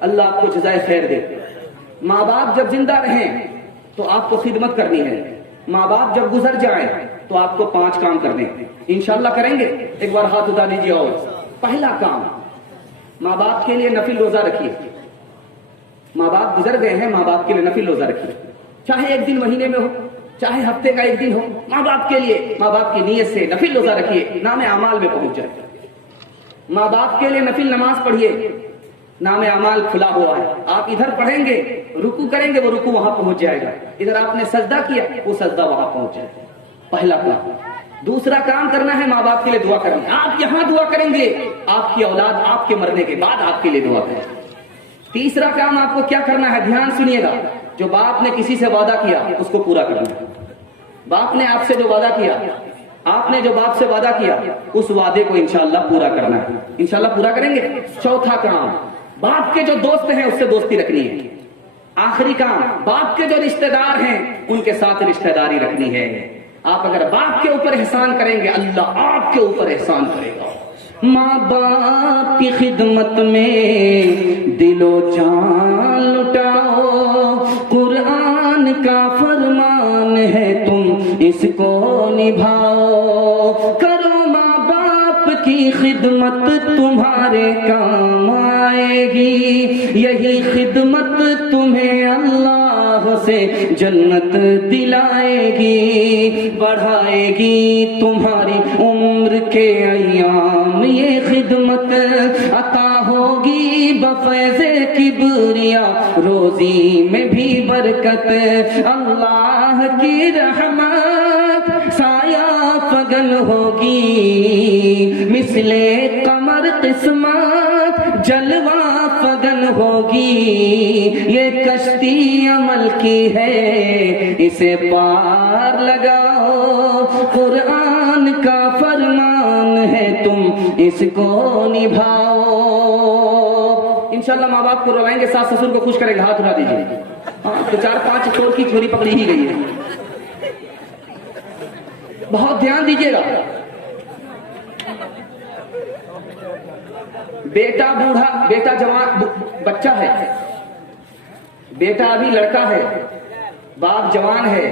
اللہ آپ کو جزائے خیر دے۔ ماں باپ جب زندہ رہیں تو آپ کو خدمت کرنی ہے، ماں باپ جب گزر جائیں تو آپ کو 5 کام کرنے ہیں، انشاءاللہ کریں گے؟ ایک بار ہاتھ اٹھا دیجیے۔ اور پہلا کام، ماں باپ کے لیے نفل روزہ رکھیے۔ ماں باپ گزر گئے ہیں، ماں باپ کے لیے نفل روزہ رکھیے، چاہے 1 دن مہینے میں ہو، چاہے ہفتے کا 1 دن ہو، ماں باپ کے لیے، ماں باپ کی نیت سے نفل روزہ رکھیے، نام اعمال میں پہنچ جائے۔ ماں باپ کے لیے نفل نماز پڑھیے، نام اعمال کھلا ہوا ہے، آپ ادھر پڑھیں گے، رکوع کریں گے، وہ رکوع وہاں پہنچ جائے گا، ادھر آپ نے سجدہ کیا، وہ سجدہ وہاں پہنچ جائے گا۔ پہلا کام۔ دوسرا کام کرنا ہے، ماں باپ کے لیے دعا کرنی ہے۔ آپ یہاں دعا کریں گے، آپ کی اولاد آپ کے مرنے کے بعد آپ کے لیے دعا کرے گی۔ تیسرا کام آپ کو کیا کرنا ہے، دھیان سنیے گا، جو باپ نے کسی سے وعدہ کیا اس کو پورا کرنا ہے۔ باپ نے آپ سے جو وعدہ کیا، آپ نے جو باپ سے وعدہ کیا، اس وعدے کو انشاءاللہ پورا کرنا ہے، انشاءاللہ پورا کریں گے۔ چوتھا کام، باپ کے جو دوست ہیں اس سے دوستی رکھنی ہے۔ آخری کام، باپ کے جو رشتہ دار ہیں ان کے ساتھ رشتہ داری رکھنی ہے۔ آپ اگر باپ کے اوپر احسان کریں گے، اللہ آپ کے اوپر احسان کرے گا۔ ماں باپ کی خدمت میں دل و جان لٹاؤ، قرآن کا فرمان ہے تم اس کو نبھاؤ، کرو ماں باپ کی خدمت تمہارے کام آئے گی، یہی خدمت تمہیں اللہ سے جنت دلائے گی، بڑھائے گی تمہاری عمر کے ایام، یہ خدمت عطا ہوگی بفیض کبریا، روزی میں بھی برکت، اللہ کی رحمت سایہ فگن ہوگی، مثل قمر قسمت جلوہ فگن ہوگی، یہ کشتی عمل کی ہے اسے پار لگاؤ، قرآن کا فرمان ہے تم اس کو نبھاؤ۔ انشاءاللہ ماں باپ کو روائیں گے، ساس سسر کو خوش کریں گے، ہاتھ اٹھا دیجیے۔ ہاں تو 4-5 کروڑ کی چوری پکڑی ہی گئی ہے، بہت دھیان دیجیے گا۔ بیٹا بوڑھا، بیٹا جوان، بچہ ہے، بیٹا ابھی لڑکا ہے، باپ جوان ہے،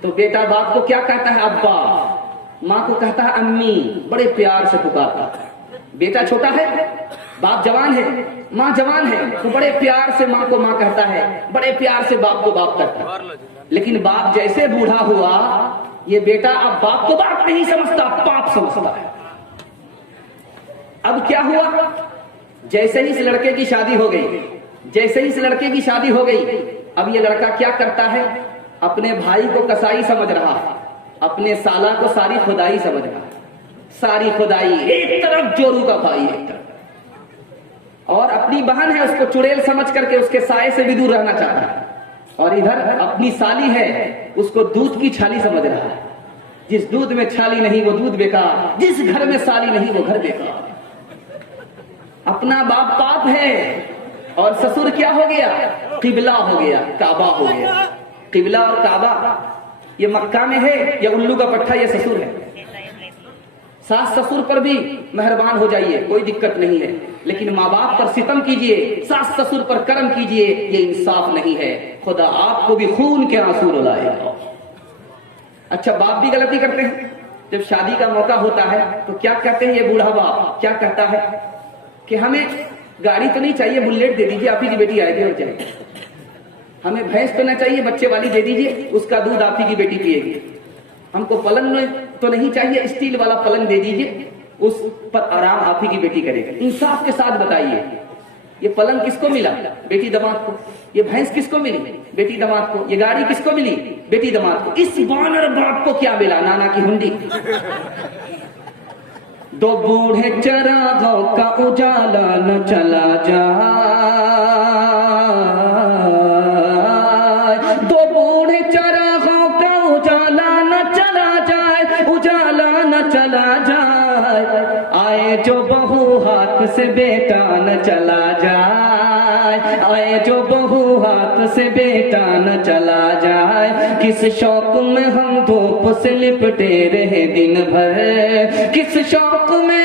تو بیٹا باپ کو کیا کہتا ہے؟ ابا۔ ماں کو کہتا ہے امی، بڑے پیار سے پکارتا ہے۔ بیٹا چھوٹا ہے، باپ جوان ہے، ماں جوان ہے، تو بڑے پیار سے ماں کو ماں کہتا ہے، بڑے پیار سے باپ کو باپ کہتا ہے۔ لیکن باپ جیسے بوڑھا ہوا، یہ بیٹا اب باپ کو باپ نہیں سمجھتا، باپ سمجھتا ہے۔ اب کیا ہوا؟ جیسے ہی اس لڑکے کی شادی ہو گئی، جیسے ہی اس لڑکے کی شادی ہو گئی، اب یہ لڑکا کیا کرتا ہے؟ اپنے بھائی کو کسائی سمجھ رہا ہے، اپنے سالہ کو ساری خدائی سمجھ رہا ہے، ساری خدائی، ایک طرف جورو کا بھائی، ایک طرف، اور اپنی بہن ہے اس کو چڑیل سمجھ کر کے اس کے سائے سے بھی دور رہنا چاہتا ہے، اور ادھر اپنی سالی ہے اس کو دودھ کی چھالی سمجھ رہا ہے، جس دودھ میں چھالی نہیں وہ دودھ بیکار، جس گھر میں سالی نہیں وہ گھر بیکار۔ اپنا باپ پاپ ہے اور سسر کیا ہو گیا؟ قبلہ ہو گیا، کعبہ ہو گیا۔ قبلہ اور کعبہ یہ مکہ میں ہے یا الو کا پٹھا یہ سسر ہے؟ ساس سسر پر بھی مہربان ہو جائیے، کوئی دقت نہیں ہے، لیکن ماں باپ پر ستم کیجئے، ساس سسر پر کرم کیجئے، یہ انصاف نہیں ہے، خدا آپ کو بھی خون کے آنسو رلائے گا۔ اچھا باپ بھی غلطی کرتے ہیں، جب شادی کا موقع ہوتا ہے تو کیا کہتے ہیں؟ یہ بوڑھا باپ کیا کہتا ہے کہ ہمیں گاڑی تو نہیں چاہیے، بلیٹ دے دیجیے، آپ ہی کی بیٹی آئے گی اور جائے گی۔ ہمیں بھینس تو نہ چاہیے، بچے والی دے دیجیے، اس کا دودھ آپ ہی کی بیٹی پیے گی۔ ہم کو پلنگ تو نہیں چاہیے، اسٹیل والا پلنگ دے دیجیے، اس پر آرام آپ ہی کی بیٹی کرے گی۔ انصاف کے ساتھ بتائیے، یہ پلنگ کس کو ملا؟ بیٹی داماد کو۔ یہ بھینس کس کو ملی؟ بیٹی داماد کو۔ یہ گاڑی کس کو ملی؟ بیٹی داماد کو۔ اس بانر باپ کو کیا ملا؟ نانا کی ہنڈی۔ دو بوڑھے چراغوں کا اجالا نہ چلا جائے، دو بوڑھے چراغوں کا اجالا نہ چلا جائے، اجالا نہ چلا جائے، آئے جو بہو ہاتھ سے بیٹا نہ چلا جائے، آئے جو بہو ہاتھ سے بیٹا نہ چلا جائے، کس شوق میں ہم دھوپ سے لپٹے رہے دن بھر، کس شوق میں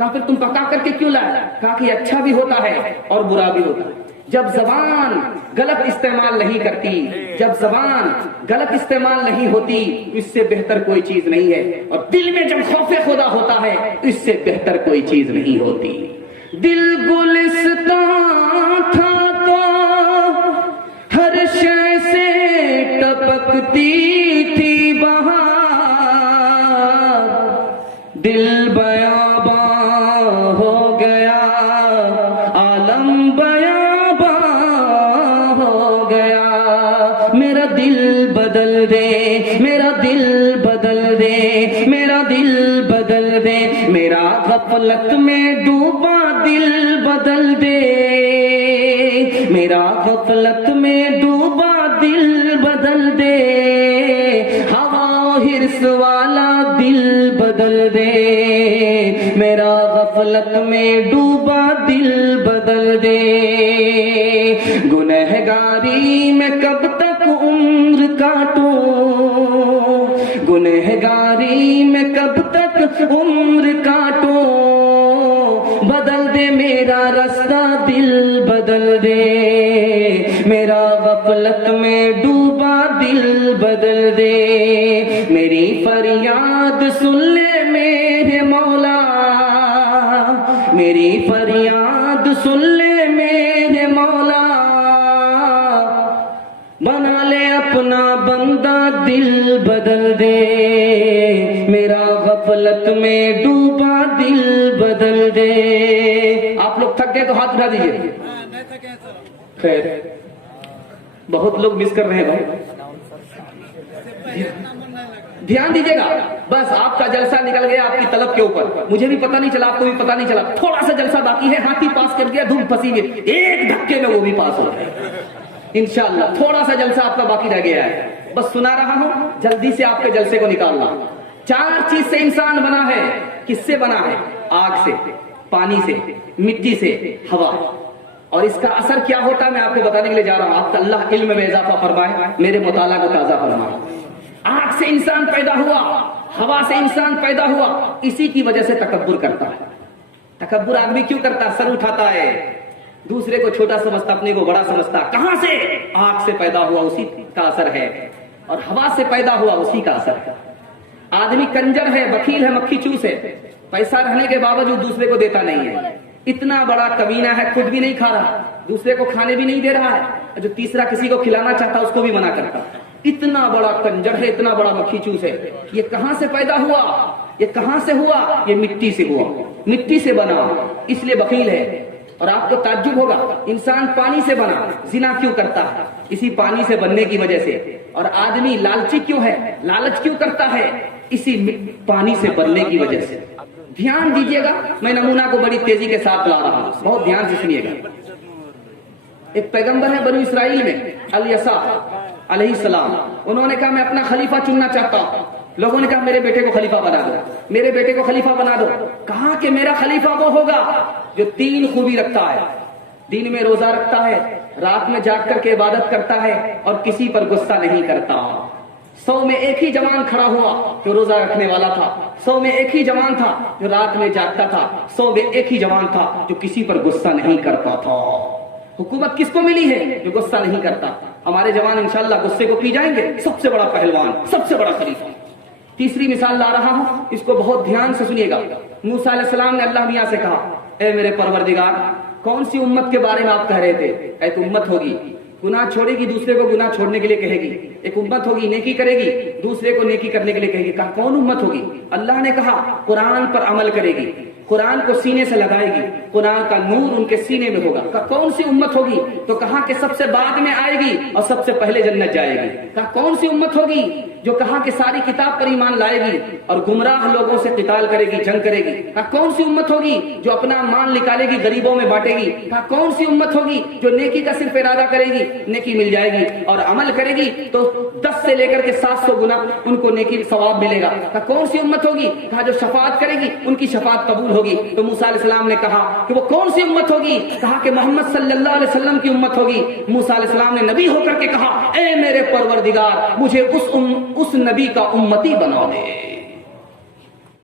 کہا پھر تم پکا کر کے کیوں لائے؟ کہا کہ اچھا بھی ہوتا ہے اور برا بھی ہوتا ہے۔ جب زبان غلط استعمال نہیں کرتی، جب زبان غلط استعمال نہیں ہوتی، اس سے بہتر کوئی چیز نہیں ہے، اور دل میں جب خوف خدا ہوتا ہے اس سے بہتر کوئی چیز نہیں ہوتی۔ دل گلستان تھا تو ہر شے سے ٹپکتی تھی بہار، دل بیاباں ہو گیا، عالم بیاباں ہو گیا، میرا دل بدل دے، میرا دل بدل دے، میرا دل بدل دے، میرا غفلت میں ڈوبا دل بدل دے، میرا غفلت میں ڈوبا دل بدل دے، ہوا ہرس والا دل بدل دے، میرا غفلت میں ڈوبا دل بدل دے، گنہگاری میں کب تک عمر کاٹوں، گنہگاری میں کب تک عمر کاٹوں، بدل دے میرا رستہ دل بدل دے، میرا غفلت میں ڈوبا دل بدل دے، میری فریاد سن لے میرے مولا، میری فریاد سن لے میرے مولا، بنا لے اپنا بندہ دل بدل دے، میرا غفلت میں ڈوبا دل بدل دے۔ آپ لوگ تھک گئے تو ہاتھ اٹھا دیجیے۔ خیر بہت لوگ مس کر رہے ہیں بھائی، دھیان دیجیے گا، بس آپ کا جلسہ نکل گیا آپ کی طلب کے اوپر، مجھے بھی پتہ نہیں چلا، آپ کو بھی پتہ نہیں چلا، تھوڑا سا جلسہ باقی ہے، ہاتھی پاس کر دیا، دھوپ پھنسی گئی، ایک دھکے میں وہ بھی پاس ہو گیا انشاءاللہ۔ تھوڑا سا جلسہ آپ کا باقی رہ گیا ہے، بس سنا رہا ہوں، جلدی سے آپ کے جلسے کو نکالنا۔ 4 چیز سے انسان بنا ہے، کس سے بنا ہے؟ آگ سے، پانی سے، مٹی سے، ہوا، اور اس کا اثر کیا ہوتا ہے میں آپ کو بتانے کے لیے جا رہا ہوں۔ آپ کا اللہ علم میں اضافہ فرمائے، میرے مطالعہ کو تازہ فرمائے۔ آگ سے انسان پیدا ہوا، ہوا سے انسان پیدا ہوا، اسی کی وجہ سے تکبر کرتا ہے۔ تکبر آدمی کیوں کرتا ہے؟ سر اٹھاتا ہے، دوسرے کو چھوٹا سمجھتا، اپنے کو بڑا سمجھتا۔ کہاں سے؟ آگ سے پیدا ہوا، اسی کا اثر ہے، اور ہوا سے پیدا ہوا، اسی کا اثر ہے۔ آدمی کنجر ہے، بخیل ہے، مکھی چوس ہے، پیسہ رہنے کے باوجود دوسرے کو دیتا نہیں ہے، اتنا بڑا کمینہ ہے، خود بھی نہیں کھا رہا، دوسرے کو کھانے بھی نہیں دے رہا ہے، جو تیسرا کسی کو کھلانا چاہتا اس کو بھی منع کرتا، اتنا بڑا کنجر ہے، اتنا بڑا مکھی چوس ہے۔ یہ کہاں سے پیدا ہوا؟ یہ کہاں سے ہوا؟ یہ مٹی سے ہوا، مٹی سے بنا، اس لیے بخیل ہے۔ اور آپ کو تعجب ہوگا، انسان پانی سے بنا، زنا کیوں کرتا ہے؟ اسی پانی سے بننے کی وجہ سے۔ اور آدمی لالچی کیوں ہے؟ لالچ کیوں کرتا ہے؟ اسی پانی سے بننے کی وجہ سے۔ دھیان دیجیے گا، میں نمونہ کو بڑی تیزی کے ساتھ لا رہا ہوں، بہت دھیان سے سنیے گا۔ ایک پیغمبر ہے بنو اسرائیل میں، الیسع علیہ السلام، انہوں نے کہا میں اپنا خلیفہ چننا چاہتا ہوں۔ لوگوں نے کہا میرے بیٹے کو خلیفہ بنا دو، میرے بیٹے کو خلیفہ بنا دو۔ کہا کہ میرا خلیفہ وہ ہوگا جو 3 خوبی رکھتا ہے، دن میں روزہ رکھتا ہے، رات میں جاگ کر کے عبادت کرتا ہے، اور کسی پر غصہ نہیں کرتا۔ 100 میں ایک ہی جوان کھڑا ہوا جو روزہ رکھنے والا تھا، 100 میں ایک ہی جوان تھا جو رات میں جاگتا تھا، 100 میں ایک ہی جوان تھا جو کسی پر غصہ نہیں کرتا تھا۔ حکومت کس کو ملی ہے؟ جو غصہ نہیں کرتا۔ ہمارے جوان انشاءاللہ غصے کو پی جائیں گے، سب سے بڑا پہلوان، سب سے بڑا خلیفہ۔ تیسری مثال لا رہا ہوں، اس کو بہت دھیان سے سنیے گا۔ موسیٰ علیہ السلام نے اللہ میاں سے کہا، اے میرے پروردگار، کون سی امت کے بارے میں آپ کہہ رہے تھے؟ ایک امت ہوگی گناہ چھوڑے گی، دوسرے کو گناہ چھوڑنے کے لیے کہے گی، ایک امت ہوگی نیکی کرے گی، دوسرے کو نیکی کرنے کے لیے کہے گی۔ کہا کون امت ہوگی؟ اللہ نے کہا قرآن پر عمل کرے گی، قرآن کو سینے سے لگائے گی، قرآن کا نور ان کے سینے میں ہوگا۔ کہا کون سی امت ہوگی؟ تو کہا کہ سب سے بعد میں آئے گی اور سب سے پہلے جنت جائے گی۔ کہا کون سی امت ہوگی؟ جو کہا کہ ساری کتاب پر ایمان لائے گی اور گمراہ لوگوں سے قتال کرے گی، جنگ کرے گی۔ کہا کون سی امت ہوگی؟ جو اپنا مال نکالے گی، غریبوں میں بانٹے گی۔ کہا کون سی امت ہوگی؟ جو نیکی کا صرف ارادہ کرے گی، نیکی مل جائے گی، اور عمل کرے گی تو 10 سے لے کر کے 700 گنا ان کو نیکی ثواب ملے گا۔ کہا کون سی امت ہوگی؟ کہا جو شفاعت کرے گی ان کی شفاعت قبول ہوگی۔ تو موسیٰ علیہ السلام نے کہا کہ وہ کون سی امت ہوگی؟ کہا کہ محمد صلی اللہ علیہ وسلم کی امت ہوگی۔ موسیٰ علیہ السلام نے نبی ہو کر کے کہا، اے میرے پروردگار، مجھے اس نبی کا امتی بنا دے۔